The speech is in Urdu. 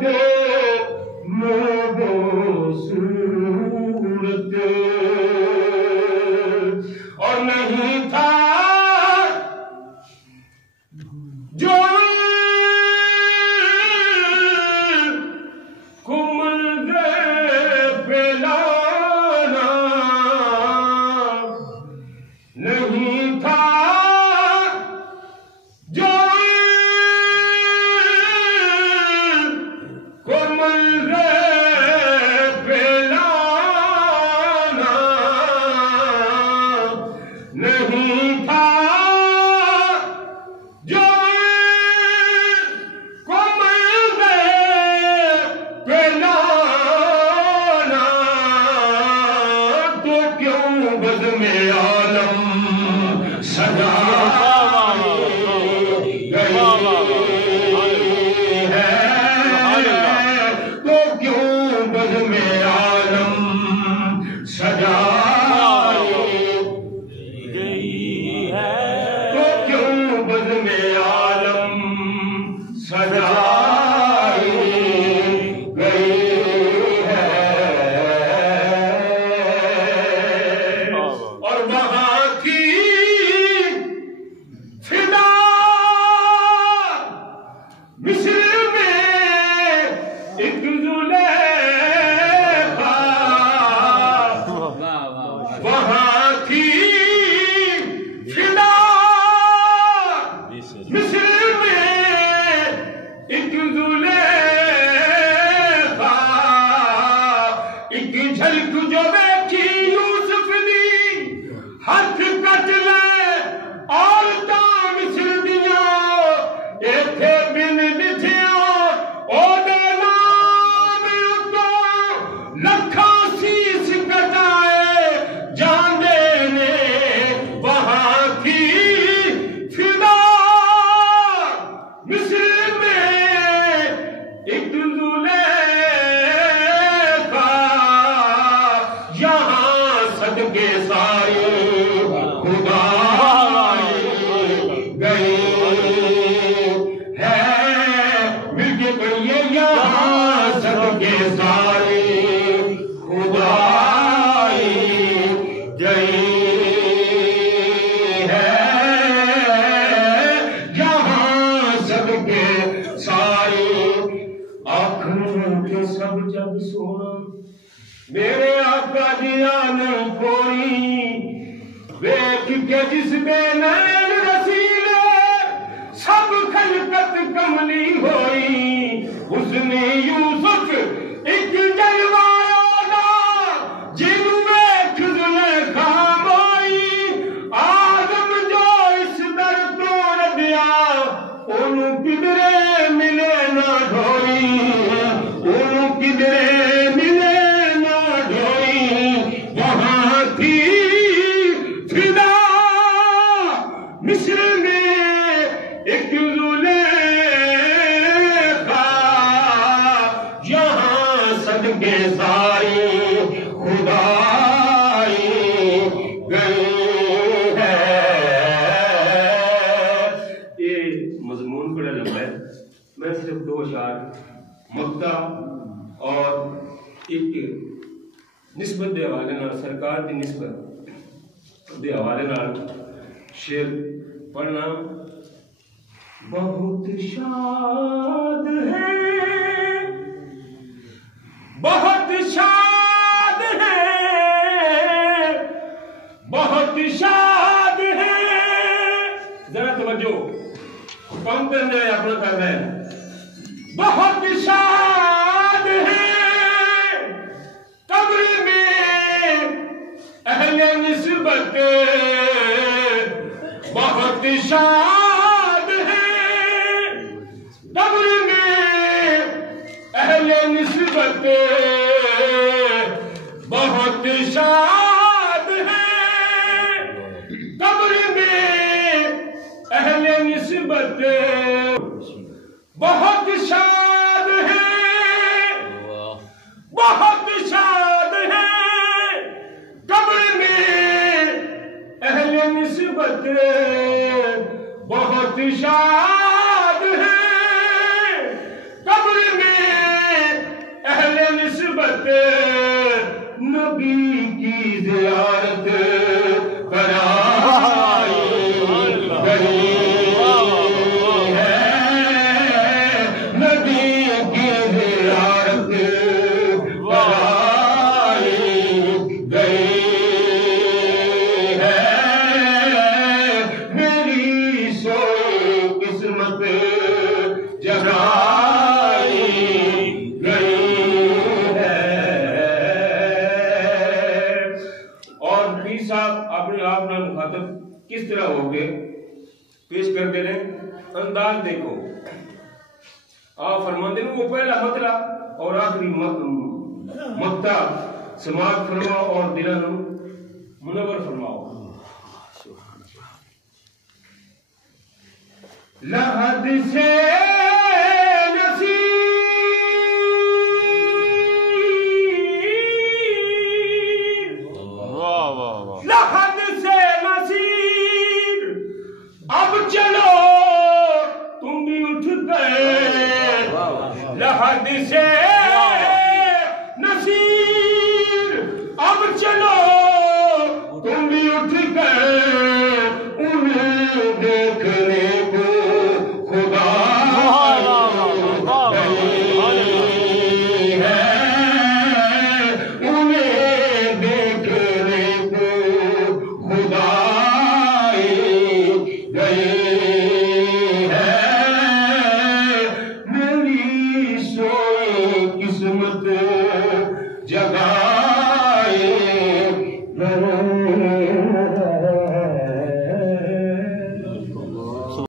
دے منہ صورت اور نہیں تھا جو کمل دے پلانا نہیں تھا جو کمل دے پلانا نہیں تھا جو کمل دے پلانا تو کیوں بزم عالم سجا میرے آقا جیا نہیں کوئی ویکھ کے جس بے نین رسیلے سب خلقت کملی ہوئی حسن یوسف ایک جلوایا دا جن ویکھ زلیخا موئی آدم جو اس در توڑ دیا انہوں کدرے ملے نہ ڈھوئی انہوں کدرے اور ایک نسبت دے حوالے نال سرکار دی نسبت دے حوالے نال شعر پڑھنا بہت شاد ہے بہت شاد ہے بہت شاد ہے ذرا توجہ کون کرنا ہے اپنا کرنا ہے بہت شاد ہے قبر میں اہل نسبت بہت شاد ہے قبر میں اہل نسبت بہت شاد ہے قبر میں اہل نسبت بہت شاد ہے بہت شاد ہے قبر میں اہل نسبت بہت شاد ہے قبر میں جگائی گئی ہے۔ اور پیر صاحب اپنے آپ نہ مخاطب کس طرح ہو گئے پیش کر دے رہے انداز دیکھو۔ آپ فرماندے ہیں وہ پہلا مطلع اور آخری مقطع سماعت فرماؤ اور دلوں منور فرماؤ۔ لحد سے نصیر لحد سے نصیر اب چلو تم بھی اٹھ گئے، لحد سے